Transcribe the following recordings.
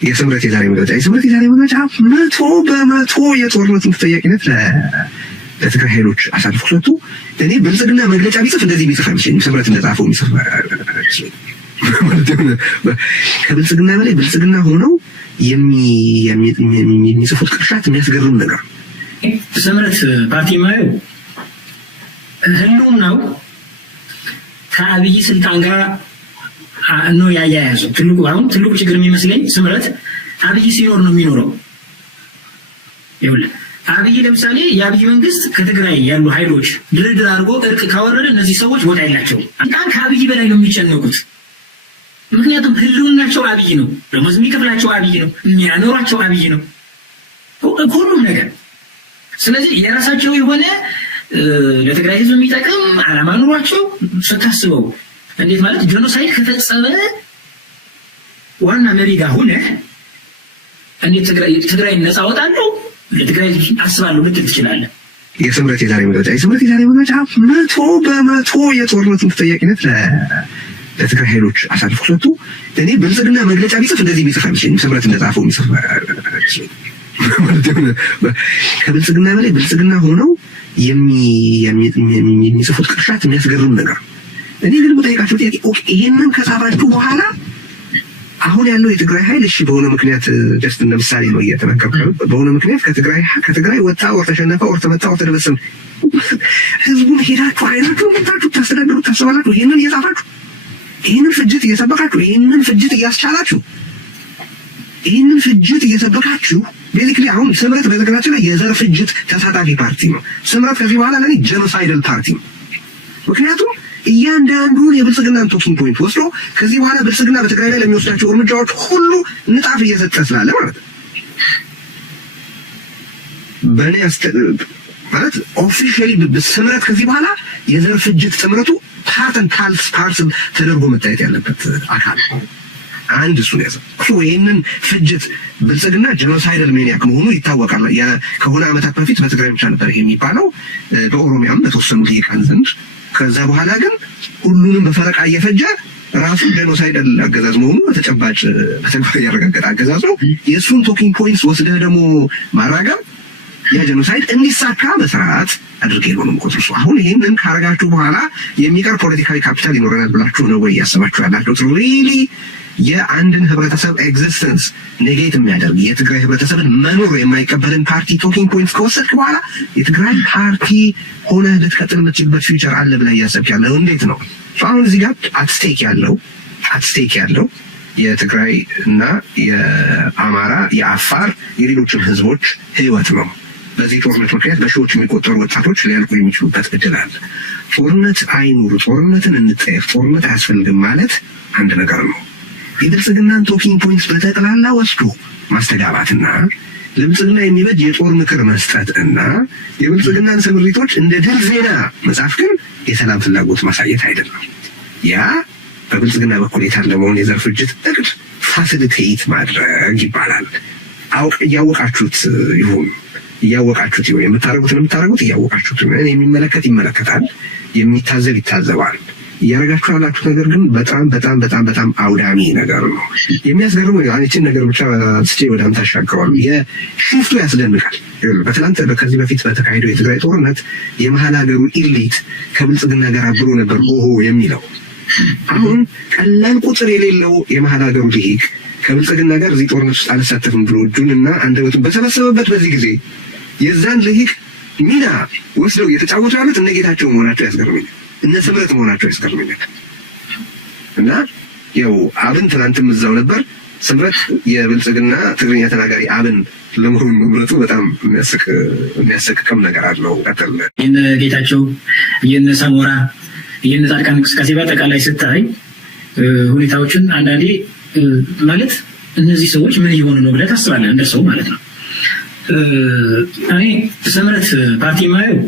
የስምረት የዛሬ መግለጫ መቶ የጦርነቱን ተጠያቂነት ለትግራይ ኃይሎች አሳልፎ ሰጥቶ እኔ ብልጽግና መግለጫ ቢጽፍ እንደዚህ ቢጽፍ አይመስለኝም። ስምረት እንደጻፈው የሚጽፍ ከብልጽግና በላይ ብልጽግና ሆነው የሚጽፉት ቅርሻት የሚያስገርም ነገር። ስምረት ፓርቲ ማየው ህልውናው ከአብይ ስልጣን ጋር ነው ያያያዘው። ትልቁ ችግር የሚመስለኝ ስምረት አብይ ሲኖር ነው የሚኖረው። ይኸውልህ አብይ ለምሳሌ የአብይ መንግስት ከትግራይ ያሉ ኃይሎች ድርድር አድርጎ እርቅ ካወረደ እነዚህ ሰዎች ቦታ የላቸውም። በጣም ከአብይ በላይ ነው የሚጨነቁት። ምክንያቱም ህልውናቸው አብይ ነው፣ ደሞዝ የሚከፍላቸው አብይ ነው፣ የሚያኖራቸው አብይ ነው፣ ሁሉም ነገር። ስለዚህ የራሳቸው የሆነ ለትግራይ ህዝብ የሚጠቅም አላማ ኑሯቸው ስታስበው እንዴት ማለት ጄኖሳይድ ከፈጸመ ዋና መሪ ጋር ሆነ እንዴት ትግራይ ነፃ አወጣለሁ ለትግራይ አስባለሁ ልትል ትችላለህ። የስምረት የዛሬ መግለጫ መቶ የጦርነቱን ተጠያቂነት ለትግራይ ኃይሎች አሳልፎ ሰጥቶ እኔ ብልጽግና መግለጫ ቢጽፍ እንደዚህ ቢጽፍ አይመስለኝም። ስምረት እንደጻፈው የሚጽፍ ከብልጽግና በላይ ብልጽግና ሆነው የሚጽፉት ቅርሻት የሚያስገርም ነገር። እኔ ግን የምጠይቃቸው ጥያቄ ይሄንን ከጻፋችሁ በኋላ አሁን ያለው የትግራይ ኃይል እሺ በሆነ ምክንያት ጀስት እንደ ምሳሌ ነው እየተናገርኩ በሆነ ምክንያት ከትግራይ ወጣ ወር ተሸነፈ ወር ተመታ ወር ተደበሰም ህዝቡን ሄዳችሁ አይናችሁ መጣችሁ ታስተዳድሩ ታስባላችሁ። ይሄንን እየጻፋችሁ ይሄንን ፍጅት እየሰበካችሁ ይሄንን ፍጅት እያስቻላችሁ ይሄንን ፍጅት እየሰበካችሁ ቤዚክሊ አሁን ስምረት በዘገናችን ላይ የዘር ፍጅት ተሳታፊ ፓርቲ ነው። ስምረት ከዚህ በኋላ ለኔ ጄኖሳይዳል ፓርቲ ነው። ምክንያቱም እያንዳንዱን የብልጽግናን ቶኪንግ ፖይንት ወስዶ ከዚህ በኋላ ብልጽግና በትግራይ ላይ ለሚወስዳቸው እርምጃዎች ሁሉ ንጣፍ እየሰጠ ስላለ ማለት ነው። በእኔ ማለት ኦፊሻሊ ስምረት ከዚህ በኋላ የዘር ፍጅት ጥምረቱ ፓርትን ፓርስን ተደርጎ መታየት ያለበት አካል አንድ እሱ ያዘ። ይህንን ፍጅት ብልጽግና ጄኖሳይዳል ሜኒያክ መሆኑ ይታወቃል። ከሆነ ዓመታት በፊት በትግራይ ብቻ ነበር ይሄ የሚባለው፣ በኦሮሚያም በተወሰኑ ልሂቃን ዘንድ። ከዛ በኋላ ግን ሁሉንም በፈረቃ እየፈጀ ራሱ ጄኖሳይዳል አገዛዝ መሆኑ በተጨባጭ በተግባር ያረጋገጠ አገዛዝ ነው። የእሱን ቶኪንግ ፖይንትስ ወስደህ ደግሞ ማራገም ያ ጄኖሳይድ እንዲሳካ በስርዓት አድርገ ነው የምቆጥረው። አሁን ይሄንን ካረጋችሁ በኋላ የሚቀር ፖለቲካዊ ካፒታል ይኖረናል ብላችሁ ነው ወይ ያሰባችሁ ያላችሁት? ሪሊ የአንድን ህብረተሰብ ኤግዚስተንስ ኔጌት የሚያደርግ የትግራይ ህብረተሰብን መኖር የማይቀበልን ፓርቲ ቶኪንግ ፖይንትስ ከወሰድክ በኋላ የትግራይ ፓርቲ ሆነ ልትቀጥል የምትችልበት ፊውቸር አለ ብለህ እያሰብክ ያለው እንዴት ነው? አሁን እዚህ ጋር አትስቴክ ያለው የትግራይ እና የአማራ የአፋር የሌሎችም ህዝቦች ህይወት ነው። በዚህ ጦርነት ምክንያት በሺዎች የሚቆጠሩ ወጣቶች ሊያልቁ የሚችሉበት እድል አለ። ጦርነት አይኑሩ፣ ጦርነትን እንጠየፍ፣ ጦርነት አያስፈልግም ማለት አንድ ነገር ነው። የብልጽግናን ቶኪንግ ፖይንትስ በጠቅላላ ወስዶ ማስተጋባትና ለብልጽግና የሚበጅ የጦር ምክር መስጠት እና የብልጽግናን ስምሪቶች እንደ ድል ዜና መጻፍ ግን የሰላም ፍላጎት ማሳየት አይደለም። ያ በብልጽግና በኩል የታለመውን የዘር ፍጅት እቅድ ፋሲሊቴት ማድረግ ይባላል። እያወቃችሁት ይሁን የምታረጉት እያወቃችሁት የሚመለከት ይመለከታል፣ የሚታዘብ ይታዘባል። እያደረጋችሁ ያላችሁት ነገር ግን በጣም አውዳሚ ነገር ነው። የሚያስገርመው አንቺን ነገር ብቻ ስቼ ወደ አንተ አሻግረዋል። የሽፍቱ ያስደንቃል። በትናንት ከዚህ በፊት በተካሄደው የትግራይ ጦርነት የመሀል ሀገሩ ኢሊት ከብልጽግና ጋር አብሮ ነበር ኦሆ የሚለው። አሁን ቀላል ቁጥር የሌለው የመሀል ሀገሩ ልሂቅ ከብልጽግና ጋር እዚህ ጦርነት ውስጥ አልሳተፍም ብሎ እጁን እና አንደበቱን በሰበሰበበት በዚህ ጊዜ የዛን ልሂቅ ሚና ወስደው እየተጫወቱ ያሉት እነ ጌታቸው መሆናቸው ያስገርመኛል፣ እነ ስምረት መሆናቸው ያስገርመኛል። እና ያው አብን ትናንትም እዛው ነበር። ስምረት የብልጽግና ትግርኛ ተናጋሪ አብን ለመሆኑ መምረጡ በጣም የሚያሰቅቅም ነገር አለው። ቀጥል የነ ጌታቸው የነ ሳሞራ የነ ጻድቃን እንቅስቃሴ በአጠቃላይ ስታይ ሁኔታዎችን አንዳንዴ ማለት እነዚህ ሰዎች ምን እየሆኑ ነው ብለህ ታስባለህ፣ እንደ ሰው ማለት ነው። እኔ ስምረት ፓርቲ ማየው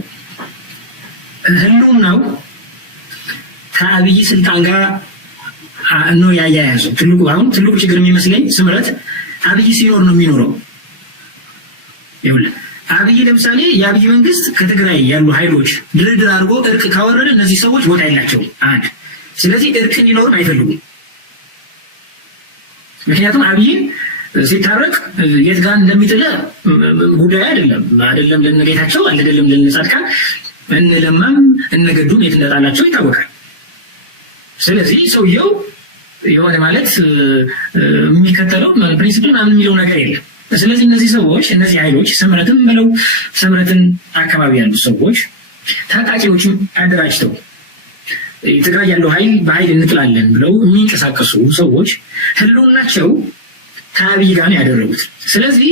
ህልውናው ከአብይ ስልጣን ጋር ነው ያያያዘው። ትልቁ ችግር የሚመስለኝ ስምረት አብይ ሲኖር ነው የሚኖረው። ይኸውልህ አብይ ለምሳሌ የአብይ መንግስት ከትግራይ ያሉ ኃይሎች ድርድር አድርጎ እርቅ ካወረደ እነዚህ ሰዎች ቦታ የላቸውም። አንድ ስለዚህ እርቅ እንዲኖርም አይፈልጉም። ምክንያቱም አብይን ሲታረቅ የት ጋር እንደሚጥለ ጉዳይ አይደለም ለነጌታቸው አይደለም ለነጻድቃን እነለማም እነገዱም የት እንደጣላቸው ይታወቃል። ስለዚህ ሰውየው የሆነ ማለት የሚከተለው ፕሪንሲፕል ምናምን የሚለው ነገር የለም። ስለዚህ እነዚህ ሰዎች እነዚህ ኃይሎች ስምረትን ብለው ስምረትን አካባቢ ያሉ ሰዎች ታጣቂዎችም አደራጅተው ትግራይ ያለው ኃይል በኃይል እንጥላለን ብለው የሚንቀሳቀሱ ሰዎች ህልውናቸው ከአብይ ጋር ያደረጉት። ስለዚህ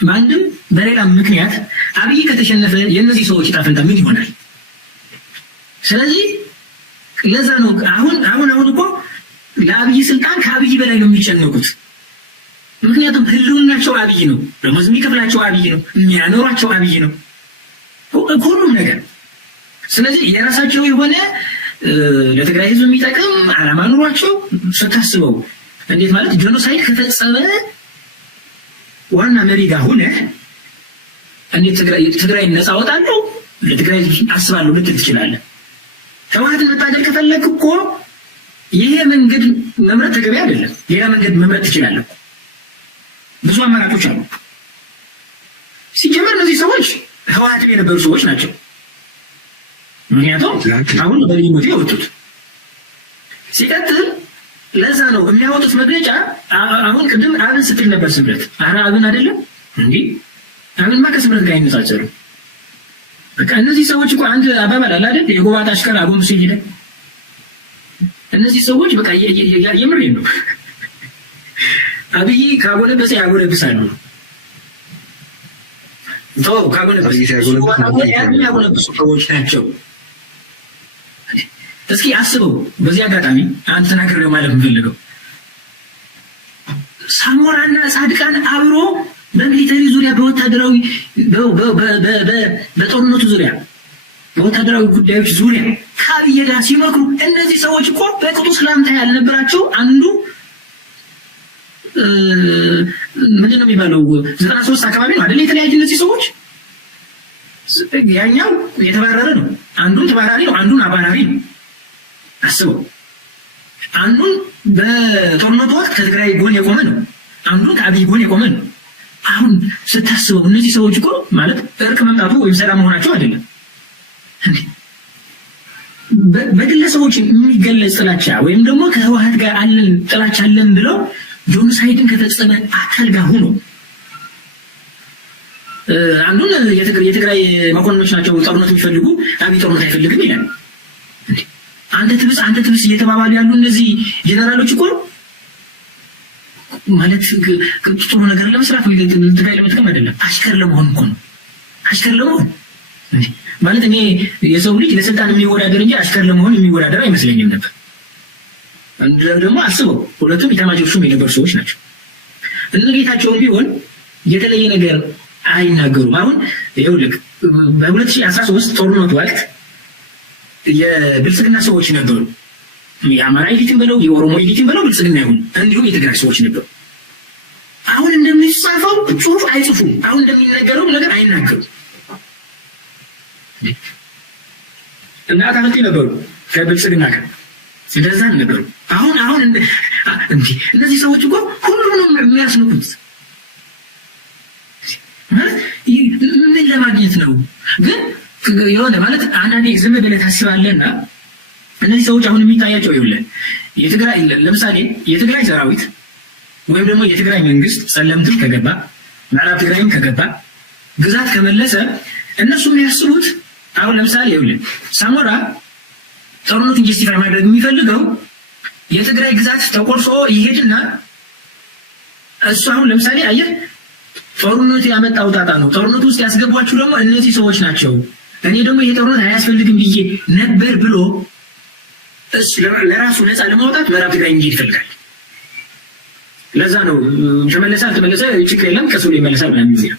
በአንድም በሌላም ምክንያት አብይ ከተሸነፈ የእነዚህ ሰዎች ዕጣ ፈንታ ምን ይሆናል? ስለዚህ ለዛ ነው አሁን እኮ ለአብይ ስልጣን ከአብይ በላይ ነው የሚጨነቁት። ምክንያቱም ህልውናቸው አብይ ነው፣ ደሞዝ የሚከፍላቸው አብይ ነው፣ የሚያኖራቸው አብይ ነው፣ ሁሉም ነገር። ስለዚህ የራሳቸው የሆነ ለትግራይ ህዝብ የሚጠቅም ዓላማ ኑሯቸው ስታስበው እንዴት ማለት ጄኖሳይድ ከፈጸመ ዋና መሪ ጋር ሆነ እንዴት ትግራይ ነፃ አወጣለሁ ለትግራይ አስባለሁ ልትል ትችላለህ። ህወሓትን መታገል ከፈለግ እኮ ይሄ መንገድ መምረጥ ተገቢ አይደለም። ሌላ መንገድ መምረጥ ትችላለህ። ብዙ አማራጮች አሉ። ሲጀመር እነዚህ ሰዎች ህወሓትን የነበሩ ሰዎች ናቸው። ምክንያቱም አሁን በልዩነት የወጡት ሲቀጥል ለዛ ነው የሚያወጡት መግለጫ። አሁን ቅድም አብን ስትል ነበር ስምረት። ኧረ አብን አይደለም እንዴ አብንማ ከስምረት ጋር አይነጻጸሩ። በቃ እነዚህ ሰዎች እኮ አንድ አባባል አለ አይደል? የጎባጣ አሽከር አጎንብሶ ይሄዳል። እነዚህ ሰዎች በቃ የምሬን ነው። አብይ ካጎነበሰ ያጎነብሳሉ። ካጎነበሱ ሰዎች ናቸው። እስኪ አስበው። በዚህ አጋጣሚ አንተ ተናግሬው ማለት የምፈልገው ሳሞራና ጻድቃን አብሮ በሚሊተሪ ዙሪያ በወታደራዊ በጦርነቱ ዙሪያ በወታደራዊ ጉዳዮች ዙሪያ ከአብይ ጋር ሲመክሩ እነዚህ ሰዎች እኮ በቅጡ ሰላምታ ያልነበራቸው አንዱ ምንድን ነው የሚባለው 93 አካባቢ ነው አይደል? የተለያዩ እነዚህ ሰዎች ያኛው የተባረረ ነው፣ አንዱን ተባራሪ ነው፣ አንዱን አባራሪ ነው። አስበው። አንዱን በጦርነቱ ወቅት ከትግራይ ጎን የቆመ ነው፣ አንዱን ከአብይ ጎን የቆመ ነው። አሁን ስታስበው እነዚህ ሰዎች እኮ ማለት እርቅ መምጣቱ ወይም ሰላም መሆናቸው አይደለም እንዴ በግለሰቦች የሚገለጽ ጥላቻ ወይም ደግሞ ከህወሓት ጋር አለን ጥላቻ አለን ብለው ጄኖሳይድን ከፈጸመ አካል ጋር ሆኖ አንዱን የትግራይ መኮንኖች ናቸው ጦርነት የሚፈልጉ አብይ ጦርነት አይፈልግም ይላል። አንተ ትብስ እየተባባሉ ያሉ እነዚህ ጀነራሎች እኮ ማለት ጥሩ ነገር ለመስራት ወይ ትግራይ ለመጥቀም አይደለም፣ አሽከር ለመሆን እኮ ነው። አሽከር ለመሆን ማለት እኔ የሰው ልጅ ለስልጣን የሚወዳደር እንጂ አሽከር ለመሆን የሚወዳደር አይመስለኝም ነበር። ደግሞ አስበው ሁለቱም ኢታማዦር ሹም የነበሩ ሰዎች ናቸው። እነጌታቸውም ቢሆን የተለየ ነገር አይናገሩም። አሁን ይኸውልህ በ2013 ጦርነቱ ወቅት የብልጽግና ሰዎች ነበሩ። የአማራ ኤሊትን በለው የኦሮሞ ኤሊትን በለው ብልጽግና ይሁን እንዲሁም የትግራይ ሰዎች ነበሩ። አሁን እንደሚጻፈው ጽሁፍ አይጽፉም። አሁን እንደሚነገረው ነገር አይናገሩም። እና ታመጣ ነበሩ ከብልጽግና ጋር ስለዛ ነበሩ። አሁን እነዚህ ሰዎች እኮ ሁሉንም የሚያስንቁት ምን ለማግኘት ነው? ግን የሆነ ማለት አንዳንዴ ዝም ብለህ ታስባለህና እነዚህ ሰዎች አሁን የሚታያቸው ይኸውልህ የትግራይ ለምሳሌ የትግራይ ሰራዊት ወይም ደግሞ የትግራይ መንግስት ጸለምትም ከገባ ምዕራብ ትግራይም ከገባ ግዛት ከመለሰ እነሱ የሚያስቡት አሁን ለምሳሌ ይኸውልህ ሳሞራ ጦርነቱን ጀስቲፋይ ማድረግ የሚፈልገው የትግራይ ግዛት ተቆርሶ ይሄድና እሱ አሁን ለምሳሌ አየህ ጦርነቱ ያመጣው ጣጣ ነው። ጦርነቱ ውስጥ ያስገቧችሁ ደግሞ እነዚህ ሰዎች ናቸው። እኔ ደግሞ ይሄ ጦርነት አያስፈልግም ብዬ ነበር ብሎ እሱ ለራሱ ነፃ ለማውጣት ምዕራብ ትግራይ እንዲሄድ ይፈልጋል። ለዛ ነው ተመለሰ አልተመለሰ ችግር የለም ከሱ ላይ ይመለሳል ምናምን